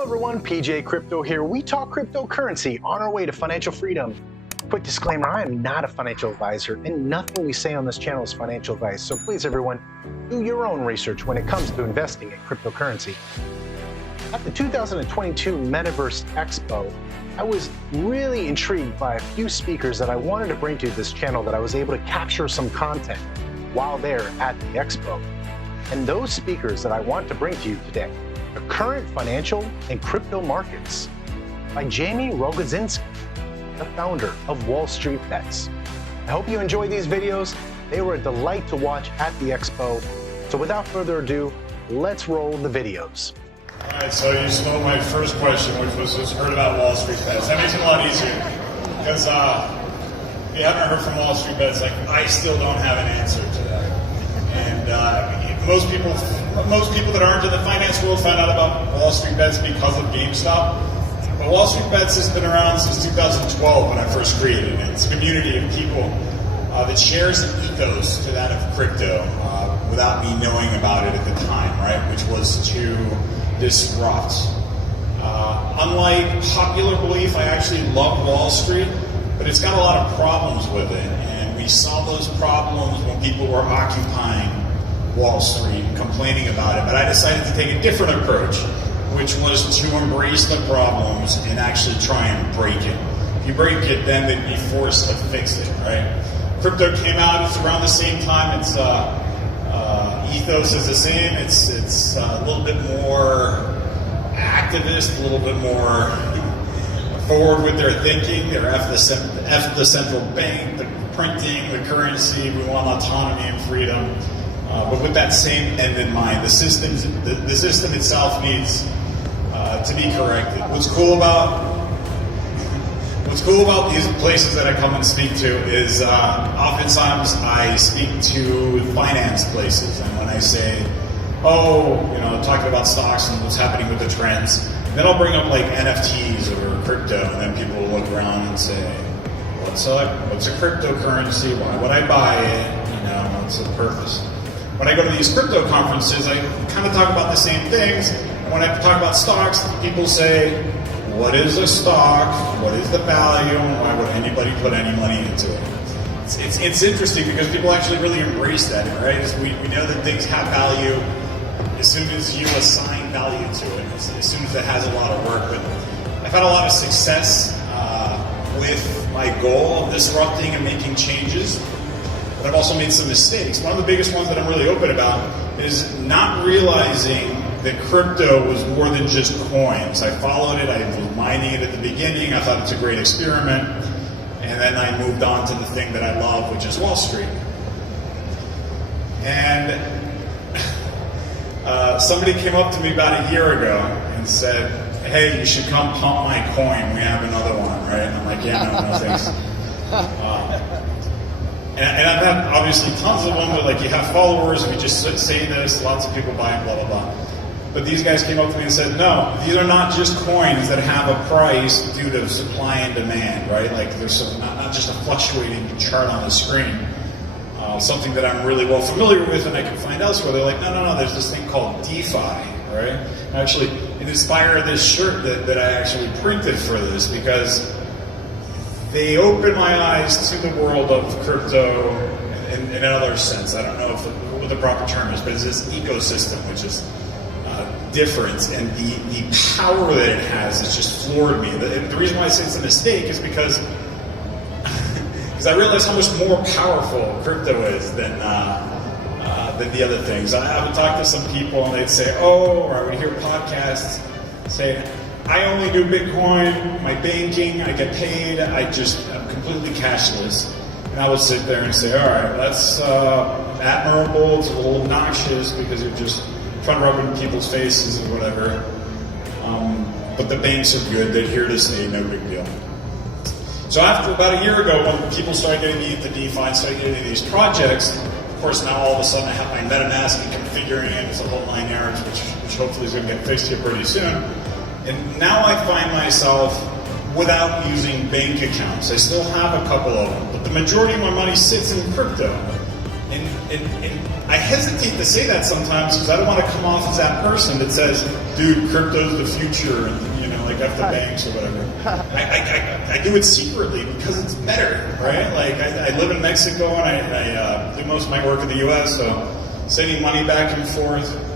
Hello everyone, PJ Crypto here. We talk cryptocurrency on our way to financial freedom. Quick disclaimer, I am not a financial advisor and nothing we say on this channel is financial advice. So please everyone, do your own research when it comes to investing in cryptocurrency. At the 2022 Metaverse Expo, I was really intrigued by a few speakers that I wanted to bring to this channel that I was able to capture some content while there at the expo. And those speakers that I want to bring to you today, the current financial and crypto markets by Jaime Rogozinski, the founder of WallStreetBets. I hope you enjoy these videos. They were a delight to watch at the expo. So without further ado, let's roll the videos. All right, so you stole my first question, which was just heard about WallStreetBets. That makes it a lot easier because if you haven't heard from WallStreetBets, like I still don't have an answer to that. And most people that aren't in the finance world found out about WallStreetBets because of GameStop. But WallStreetBets has been around since 2012 when I first created it. It's a community of people that shares an ethos to that of crypto without me knowing about it at the time, right? Which was to disrupt. Unlike popular belief, I actually love Wall Street, but it's got a lot of problems with it. And we saw those problems when people were occupying Wall Street and complaining about it. But I decided to take a different approach, which was to embrace the problems and actually try and break it. If you break it, then they'd be forced to fix it, right? Crypto came out, it's around the same time. Its ethos is the same. It's a little bit more activist, a little bit more forward with their thinking. They're F the central bank, the printing, the currency. We want autonomy and freedom. But with that same end in mind, the system itself needs to be corrected. What's cool about these places that I come and speak to is oftentimes I speak to finance places, and when I say, talking about stocks and what's happening with the trends, then I'll bring up like NFTs or crypto, and then people will look around and say, what's a cryptocurrency? Why would I buy it? What's the purpose? When I go to these crypto conferences, I kind of talk about the same things. And when I talk about stocks, people say, what is a stock? What is the value? And why would anybody put any money into it? It's interesting because people actually really embrace that, right? We know that things have value as soon as you assign value to it, as soon as it has a lot of work. But I've had a lot of success with my goal of disrupting and making changes. But I've also made some mistakes. One of the biggest ones that I'm really open about is not realizing that crypto was more than just coins. I followed it, I was mining it at the beginning, I thought it's a great experiment, and then I moved on to the thing that I love, which is Wall Street. And somebody came up to me about a year ago and said, hey, you should come pump my coin, we have another one, right? And I'm like, yeah, no thanks. And I've had obviously tons of them where like you have followers, we just say this, lots of people buy it, blah, blah, blah. But these guys came up to me and said, no, these are not just coins that have a price due to supply and demand, right? Like there's not just a fluctuating chart on the screen. Something that I'm really well familiar with and I can find elsewhere. They're like, no, there's this thing called DeFi, right? Actually, it inspired this shirt that I actually printed for this because they opened my eyes to the world of crypto in another sense. I don't know what the proper term is, but it's this ecosystem which is different, and the power that it has just floored me. The reason why I say it's a mistake is because I realized how much more powerful crypto is than the other things. I would talk to some people and they'd say, or I would hear podcasts saying, I only do Bitcoin, my banking, I get paid, I'm completely cashless. And I would sit there and say, all right, that's admirable, it's a little obnoxious because you're just trying to rub it in people's faces or whatever. But the banks are good, they're here to stay, no big deal. So after about a year ago, when people started getting into DeFi and started getting into these projects, of course now all of a sudden I have my MetaMask and configuring it, it's a whole 9 yards, which hopefully is going to get fixed here pretty soon. And now I find myself without using bank accounts. I still have a couple of them, but the majority of my money sits in crypto. And I hesitate to say that sometimes because I don't want to come off as that person that says, dude, crypto's the future, and, you know, like after banks or whatever. I do it secretly because it's better, right? Like, I live in Mexico, and I do most of my work in the U.S., so sending money back and forth.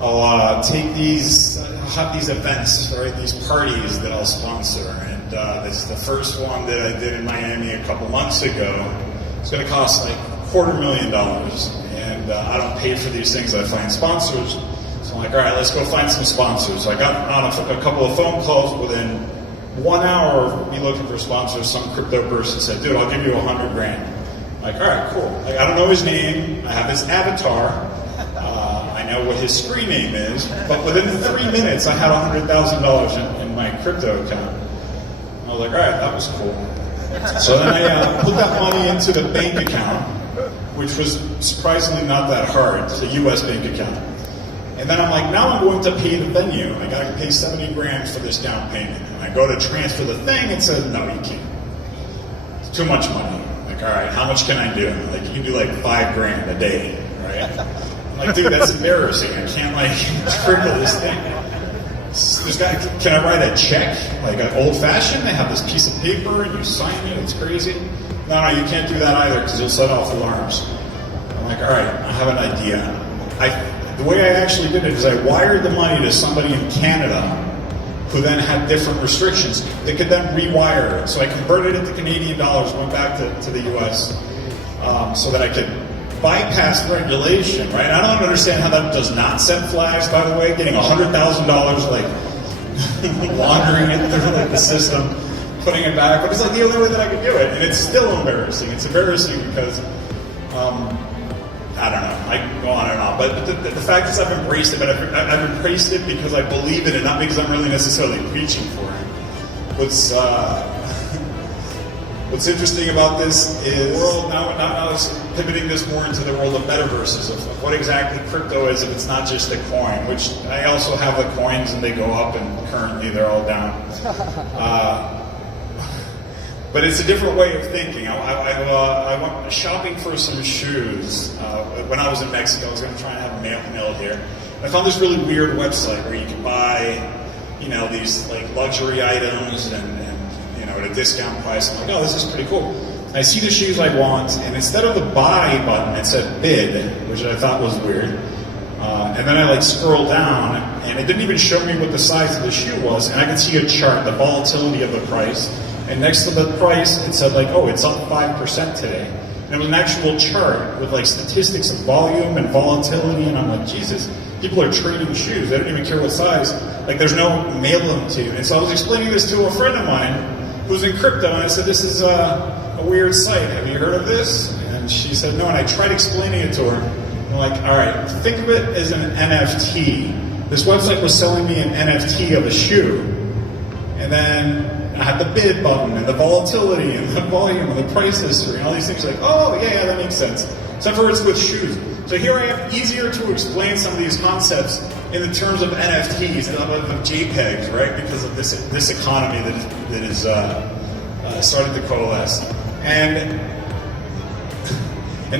I'll take I'll have these events, right, these parties that I'll sponsor, and this is the first one that I did in Miami a couple months ago. It's going to cost like $250,000, and I don't pay for these things. I find sponsors, so I'm like, all right, let's go find some sponsors. So I got on a couple of phone calls. Within 1 hour of me looking for sponsors, some crypto person said, dude, I'll give you $100,000. I'm like, all right, cool. Like, I don't know his name. I have his avatar. I know what his screen name is, but within 3 minutes, I had $100,000 in my crypto account. I was like, all right, that was cool. So then I put that money into the bank account, which was surprisingly not that hard. It's a U.S. bank account. And then I'm like, now I'm going to pay the venue. I got to pay $70,000 for this down payment. And I go to transfer the thing, it says, no, you can't. It's too much money. Like, all right, how much can I do? Like, you can do like $5,000 a day, right? I'm like, dude, that's embarrassing. I can't like triple this thing. Can I write a check, like an old-fashioned? They have this piece of paper and you sign it. It's crazy. No, you can't do that either because you'll set off alarms. I'm like, all right, I have an idea. The way I actually did it is I wired the money to somebody in Canada who then had different restrictions. They could then rewire it. So I converted it to Canadian dollars, went back to the U.S. So that I could bypass regulation, right? I don't understand how that does not set flags, by the way, getting $100,000, like, laundering it through like, the system, putting it back, but it's like the only way that I could do it, and it's still embarrassing. It's embarrassing because, I don't know, I can go on and on, but the fact is I've embraced it, but I've embraced it because I believe in it, not because I'm really necessarily preaching for it. What's interesting about this is now is pivoting this more into the world of metaverses, of what exactly crypto is if it's not just a coin, which I also have the coins and they go up and currently they're all down. But it's a different way of thinking. I went shopping for some shoes. When I was in Mexico, I was going to try and have them mailed here. I found this really weird website where you can buy, you know, these like luxury items and at a discount price. I'm like, oh, this is pretty cool. I see the shoes I want, and instead of the buy button, it said bid, which I thought was weird. And then I like scroll down, and it didn't even show me what the size of the shoe was, and I could see a chart, the volatility of the price. And next to the price, it said like, oh, it's up 5% today. And it was an actual chart with like statistics of volume and volatility, and I'm like, Jesus, people are trading shoes. They don't even care what size. Like, there's no mail them to you. And so I was explaining this to a friend of mine who's in crypto, and I said, this is a weird site. Have you heard of this? And she said, no, and I tried explaining it to her. I'm like, all right, think of it as an NFT. This website was selling me an NFT of a shoe, and then I had the bid button, and the volatility, and the volume, and the price history, and all these things like, oh, yeah, that makes sense. Except for it's with shoes. So here I am, easier to explain some of these concepts in the terms of NFTs and of JPEGs, right? Because of this economy that is started to coalesce. And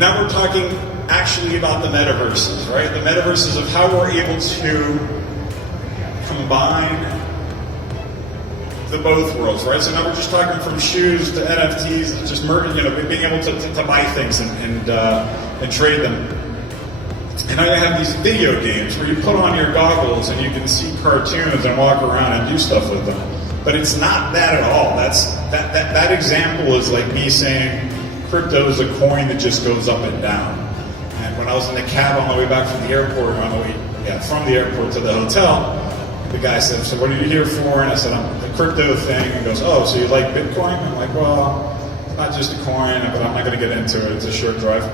now we're talking actually about the metaverses, right? The metaverses of how we're able to combine the both worlds, right? So now we're just talking from shoes to NFTs, and just being able to buy things and trade them. And I have these video games where you put on your goggles and you can see cartoons and walk around and do stuff with them. But it's not that at all. That example is like me saying crypto is a coin that just goes up and down. And when I was in the cab on the way back from the airport, from the airport to the hotel, the guy said, so what are you here for? And I said, I'm the crypto thing. And he goes, oh, so you like Bitcoin? I'm like, well, it's not just a coin, but I'm not going to get into it. It's a short drive.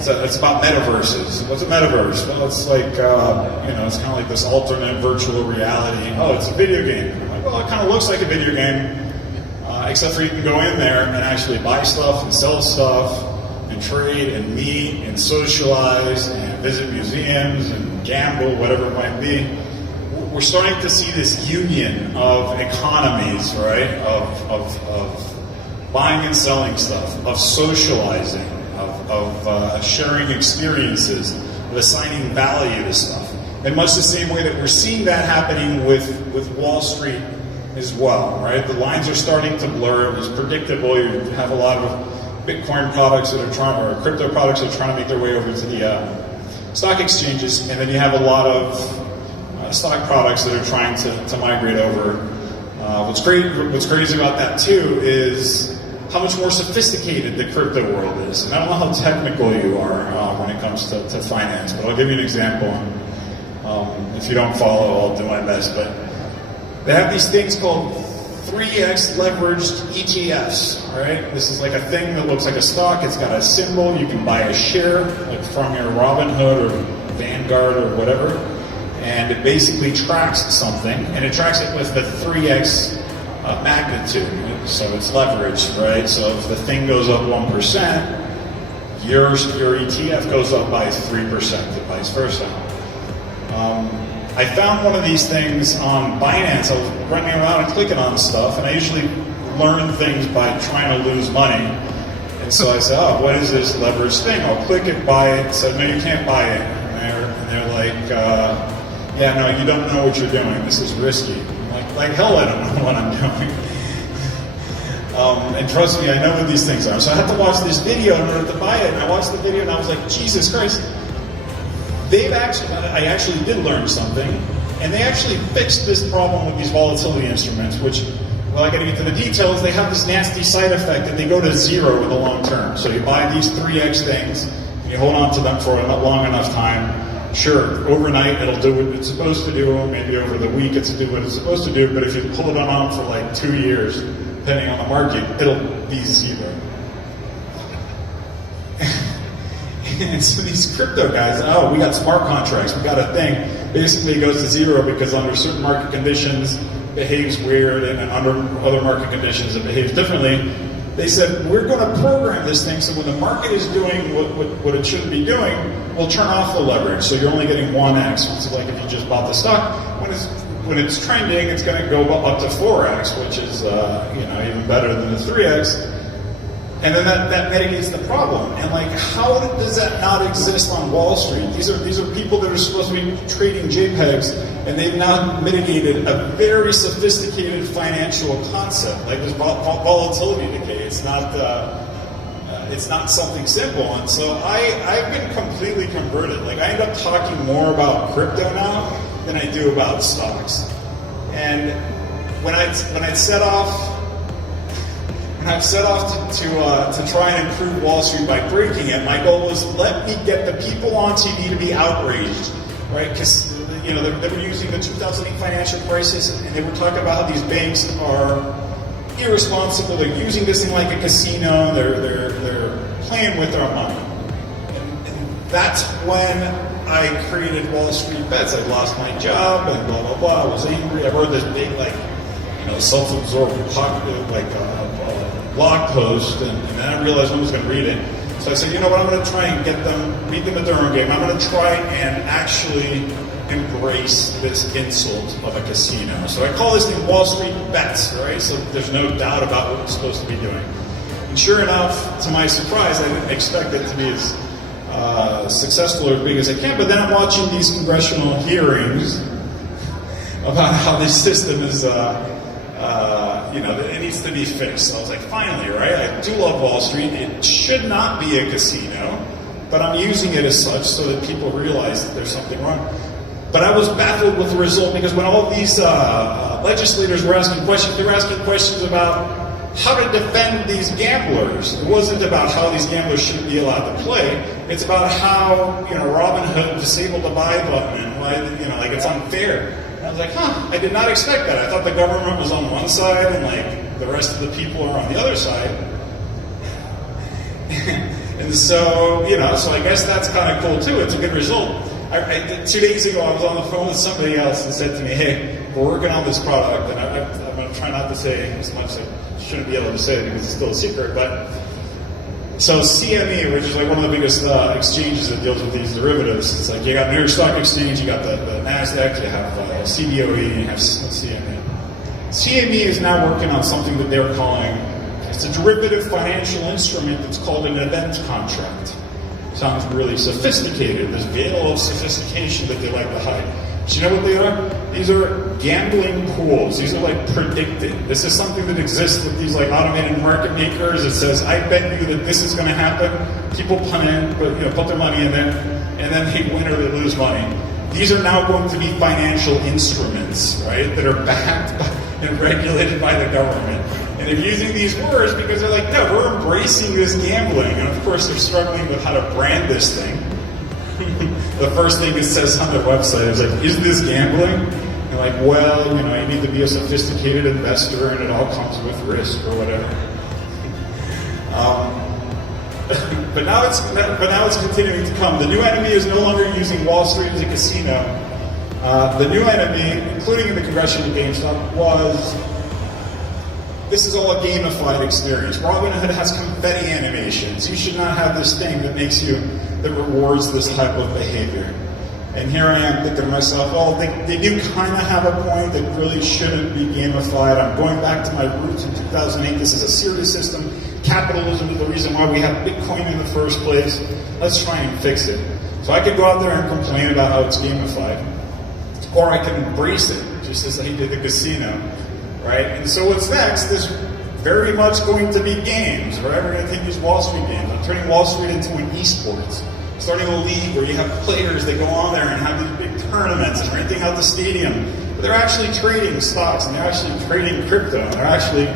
So it's about metaverses. What's a metaverse? Well, it's like, it's kind of like this alternate virtual reality. Oh, it's a video game. I'm like, well, it kind of looks like a video game, except for you can go in there and actually buy stuff and sell stuff and trade and meet and socialize and visit museums and gamble, whatever it might be. We're starting to see this union of economies, right? Of buying and selling stuff, of socializing, of sharing experiences, of assigning value to stuff. In much the same way that we're seeing that happening with Wall Street as well, right? The lines are starting to blur. It was predictable. You have a lot of Bitcoin products that are trying, or crypto products that are trying to make their way over to the stock exchanges, and then you have a lot of stock products that are trying to migrate over. What's crazy about that too is how much more sophisticated the crypto world is. And I don't know how technical you are when it comes to finance, but I'll give you an example. If you don't follow, I'll do my best. But they have these things called 3x leveraged ETFs, right? This is like a thing that looks like a stock. It's got a symbol. You can buy a share, like from your Robinhood or Vanguard or whatever, and it basically tracks something, and it tracks it with the 3x magnitude. So it's leveraged, right? So if the thing goes up 1%, your ETF goes up by 3%, and vice versa. I found one of these things on Binance. I was running around and clicking on stuff, and I usually learn things by trying to lose money. And so I said, oh, what is this leverage thing? I'll click it, buy it. Said, no, you can't buy it. And they're like, yeah, no, you don't know what you're doing. This is risky. I'm like hell, I don't know what I'm doing. And trust me, I know what these things are. So I had to watch this video in order to buy it. And I watched the video, and I was like, Jesus Christ. I actually did learn something, and they actually fixed this problem with these volatility instruments, which, well, I gotta get to the details, they have this nasty side effect that they go to zero in the long term. So you buy these 3x things, and you hold on to them for a long enough time. Sure, overnight it'll do what it's supposed to do, maybe over the week it's do what it's supposed to do, but if you pull it on for like 2 years, depending on the market, it'll be zero. And so these crypto guys, oh, we got smart contracts, we got a thing. Basically it goes to zero because under certain market conditions it behaves weird, and under other market conditions it behaves differently. They said, we're going to program this thing so when the market is doing what it should be doing, we'll turn off the leverage. So you're only getting 1x. It's like if you just bought the stock. When it's trending, it's going to go up to 4x, which is even better than the 3x. And then that mitigates the problem. And like, how does that not exist on Wall Street? These are people that are supposed to be trading JPEGs, and they've now mitigated a very sophisticated financial concept, like this volatility decay. It's not something simple. And so I've been completely converted. Like, I end up talking more about crypto now than I do about stocks. And when I'd set off to try and improve Wall Street by breaking it, my goal was, let me get the people on TV to be outraged, right? Because they were using the 2008 financial crisis, and they were talking about how these banks are irresponsible. They're using this thing like a casino. They're playing with our money, and that's when I created WallStreetBets. I lost my job and blah blah blah. I was angry. I wrote this big self-absorbed blog post, and then I realized no one was going to read it. So I said, you know what, I'm going to try and beat them at their own game. I'm going to try and actually embrace this insult of a casino. So I call this thing WallStreetBets, right? So there's no doubt about what we're supposed to be doing. And sure enough, to my surprise, I didn't expect it to be as successful or as big as it can, but then I'm watching these congressional hearings about how this system is it needs to be fixed. So I was like, finally, right? I do love Wall Street. It should not be a casino, but I'm using it as such so that people realize that there's something wrong. But I was baffled with the result, because when all these legislators were asking questions, they were asking questions about how to defend these gamblers. It wasn't about how these gamblers shouldn't be allowed to play. It's about how Robinhood disabled the buy button, and why it's unfair. I was like, I did not expect that. I thought the government was on one side and like the rest of the people are on the other side. And so, so I guess that's kind of cool too. It's a good result. 2 days ago, I was on the phone with somebody else and said to me, hey, we're working on this product, and I'm going to try not to say as much as I shouldn't be able to say it because it's still a secret, but so CME, which is like one of the biggest exchanges that deals with these derivatives, it's like you got New York Stock Exchange, you got the NASDAQ, you have CBOE, you have CME. CME is now working on something that they're calling, it's It's a derivative financial instrument that's called an event contract. Sounds really sophisticated, this veil of sophistication that they like to hide. But you know what they are? These are gambling pools. These are like predicted. This is something that exists with these like automated market makers. It says, I bet you that this is going to happen. People put their money in there, and then they win or they lose money. These are now going to be financial instruments, right, that are backed by, and regulated by the government. And they're using these words because they're like, no, we're embracing this gambling. And of course, they're struggling with how to brand this thing. The first thing it says on their website is like, is this gambling? And like, well, you need to be a sophisticated investor and it all comes with risk or whatever. But now it's continuing to come. The new enemy is no longer using Wall Street as a casino. The new enemy, including in the congressional GameStop, was this is all a gamified experience. Robinhood has confetti animations. You should not have this thing that rewards this type of behavior. And here I am thinking to myself, well, they do kind of have a point that really shouldn't be gamified. I'm going back to my roots in 2008. This is a serious system. Capitalism is the reason why we have Bitcoin in the first place. Let's try and fix it. So I could go out there and complain about how it's gamified, or I can embrace it, just as I did the casino, right? And so what's next is very much going to be games, right? We're going to take these Wall Street games. I'm turning Wall Street into an esports. Starting a league where you have players that go on there and have these big tournaments and renting out the stadium. But they're actually trading stocks and they're actually trading crypto. And they're actually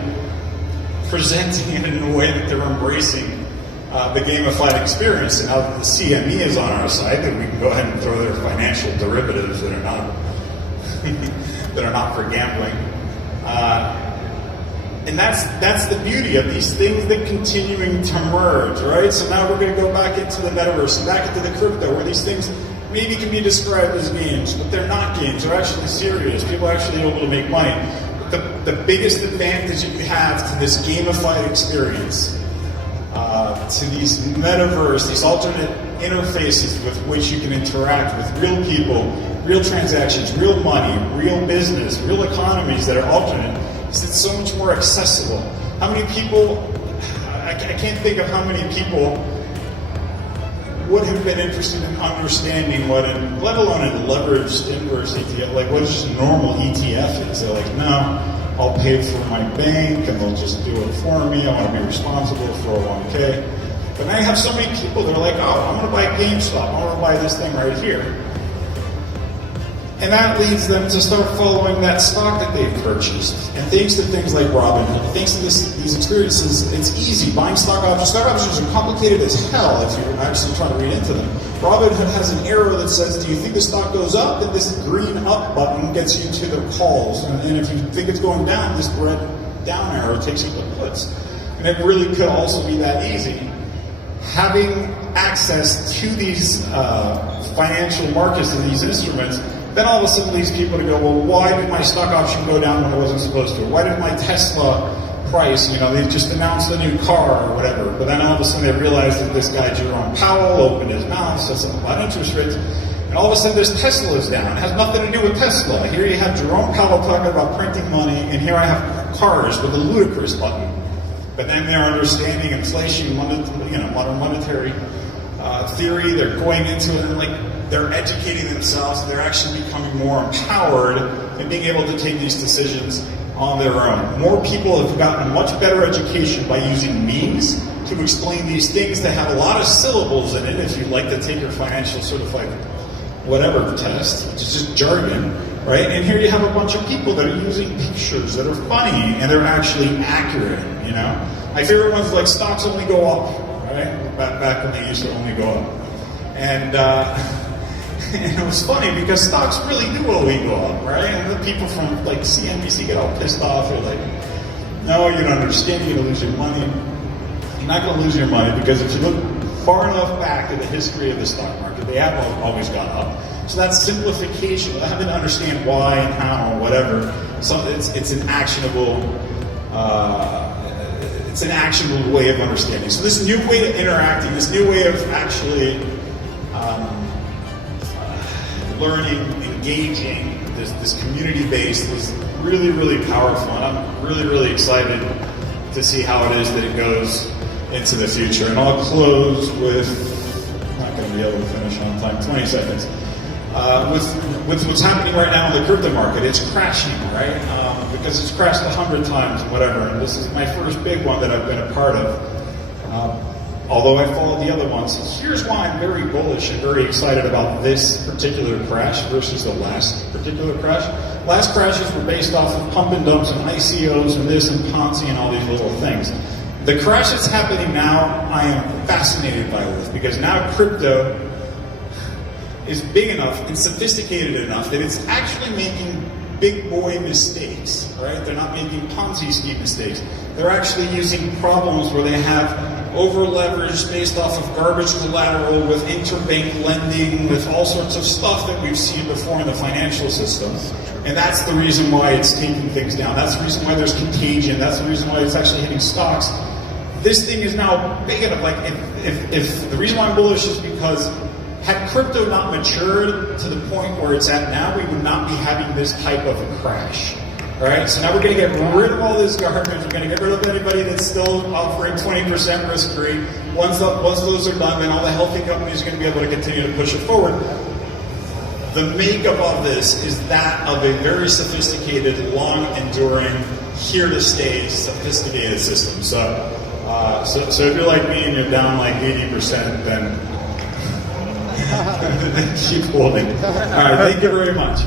presenting it in a way that they're embracing the gamified experience. And now that the CME is on our side, then we can go ahead and throw their financial derivatives that are not that are not for gambling. And that's the beauty of these things that continuing to merge, right? So now we're going to go back into the metaverse and back into the crypto, where these things maybe can be described as games, but they're not games. They're actually serious. People are actually able to make money. The biggest advantage that you have to this gamified experience, to these metaverse, these alternate interfaces with which you can interact with real people, real transactions, real money, real business, real economies that are alternate, is it's so much more accessible. How many people, I can't think of how many people would have been interested in understanding what, let alone a leveraged inverse ETF, like what just a normal ETF is. They're like, no, I'll pay for my bank and they'll just do it for me. I want to be responsible for a 401k. But now you have so many people that are like, oh, I'm going to buy GameStop. I want to buy this thing right here. And that leads them to start following that stock that they've purchased. And thanks to things like Robinhood, thanks to these experiences, it's easy. Buying stock options. Stock options are complicated as hell if you're actually trying to read into them. Robinhood has an arrow that says, do you think the stock goes up? Then this green up button gets you to the calls. And if you think it's going down, this red down arrow takes you to puts. And it really could also be that easy. Having access to these financial markets and these instruments, then all of a sudden leads people to go, well, why did my stock option go down when it wasn't supposed to? Why did my Tesla price, they just announced a new car or whatever, but then all of a sudden they realized that this guy Jerome Powell opened his mouth, said something about interest rates, and all of a sudden this Tesla is down. It has nothing to do with Tesla. Here you have Jerome Powell talking about printing money, and here I have cars with a ludicrous button. But then they're understanding inflation, modern monetary theory, they're going into it, and they're educating themselves, and they're actually becoming more empowered and being able to take these decisions on their own. More people have gotten a much better education by using memes to explain these things that have a lot of syllables in it, if you'd like to take your financial whatever test, which is just jargon, right? And here you have a bunch of people that are using pictures that are funny, and they're actually accurate, My favorite ones like stocks only go up, right? Back when they used to only go up. And it was funny because stocks really do only go up, right? And the people from CNBC get all pissed off. They're like, no, you don't understand. You're going to lose your money. You're not going to lose your money because if you look far enough back at the history of the stock market, they have always gone up. So that's simplification, without having to understand why and how or whatever. So it's an actionable way of understanding. So this new way of interacting, this new way of actually learning, engaging, this community base is really, really powerful, and I'm really, really excited to see how it is that it goes into the future. And I'll close with, I'm not going to be able to finish on time, 20 seconds. With what's happening right now in the crypto market, it's crashing, right? Because it's crashed 100 times, whatever. And this is my first big one that I've been a part of. Although I followed the other ones. Here's why I'm very bullish and very excited about this particular crash versus the last particular crash. Last crashes were based off of pump and dumps and ICOs and this and Ponzi and all these little things. The crash that's happening now, I am fascinated by this, because now crypto is big enough and sophisticated enough that it's actually making big boy mistakes, right? They're not making Ponzi scheme mistakes. They're actually using problems where they have over leverage based off of garbage collateral with interbank lending, with all sorts of stuff that we've seen before in the financial system. And that's the reason why it's taking things down. That's the reason why there's contagion. That's the reason why it's actually hitting stocks. This thing is now big enough. Like, if the reason why I'm bullish is because had crypto not matured to the point where it's at now, we would not be having this type of a crash. All right, so now we're going to get rid of all this garbage. We're going to get rid of anybody that's still offering 20% risk-free. Once those are done, then all the healthy companies are going to be able to continue to push it forward. The makeup of this is that of a very sophisticated, long-enduring, here-to-stay, sophisticated system. So if you're like me and you're down like 80%, then keep holding. All right, thank you very much.